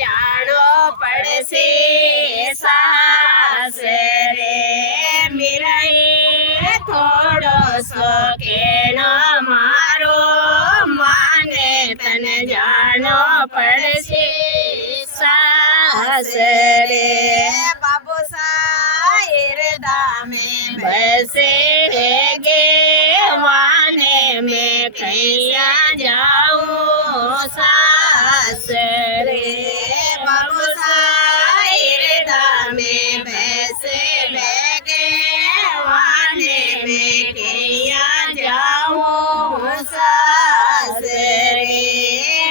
જાણો પડશે સાસરે મીરાએ થોડો શોખેણો મારો માને તને જાણો પડશે સાસરે બાબુ સાહેર દામે બસે ગે વાને મેં કૈયા જાઉં સાસરે બાબુ સાહેર દામે બસે ગે વાને મેં કૈયા જાઉં સાસરે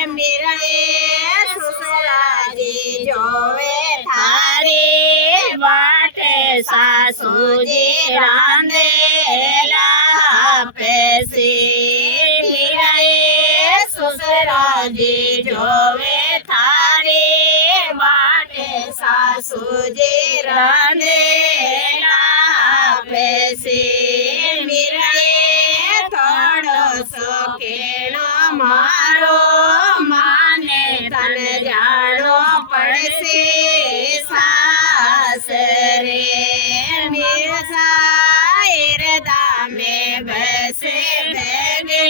મીરાએ સસરાજી જોવે થારી વાટે સાસુજી રાંધેલા પેસી મીરાએ સસરાજી જોવે થારી વાટે સાસુજી રાંધેલા પેસી મીરાએ થોડો શોખેણો મારો માને તને જાણો પડશે સાસરે મીરા સાહેર દામે બસે ભેગે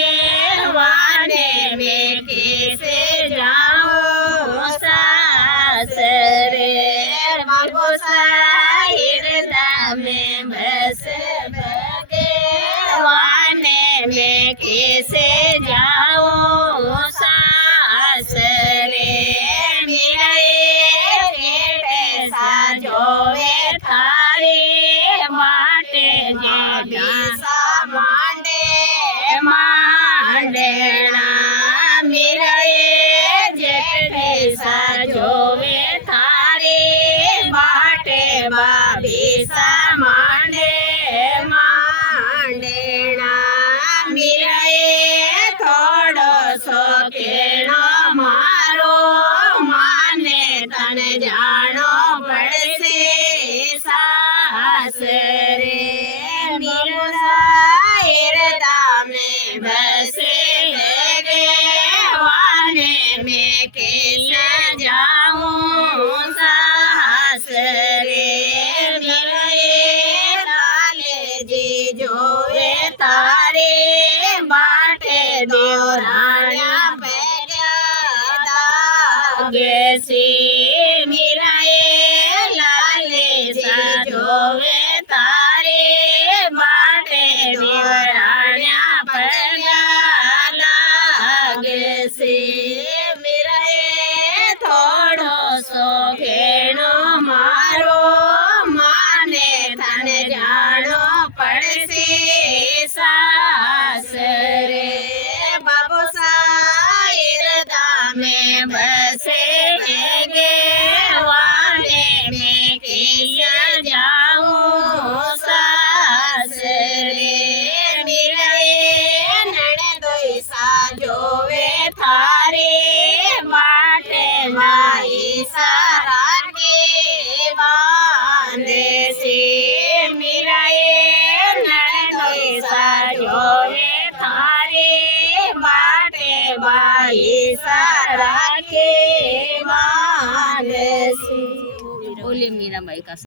વાને મેં કેસે જાઉં સાસરે બાબુ સાહેર દામે બસે ભેગે વાને મેં કેસે જાઉં સાસરે મીરાએ કેટે સાજોવે થારી માટે બીસા માંડે માંડેણા મીરાએ જેઠે સાજોવે થારી માટે બીસા માંડે માંડેણા મીરાએ થોડો શોખેણો મારો માને તને જાણો પડશે સાસરે મીરા સાહેર દામે બસે ગે વાને મેં કેસે જાઉં સાસરે મીરાએ લાલજી જોવે તારે બાટે દોરાણ્યા ભેગ્યા દાગેસી મીરાએ લાલજી જોવે તારે બાટે દોરાણ્યા ભેગ્યા લાગેસી મીરાએ થોડો શોખેણો મારો માને તને જાણો પડશે સાસરે બાબુ સાહેર દામે બસે ગે વાને મેં કૈયા જાઉં સાસરે મીરાએ નણદોઈ સાજોવે થારી માટે માઈ સારા કેવાને સી મીરાએ નણદોઈ સાજોવે થારી માટે માઈ સારા કેવાને સી બોલે મીરાબાઈ કા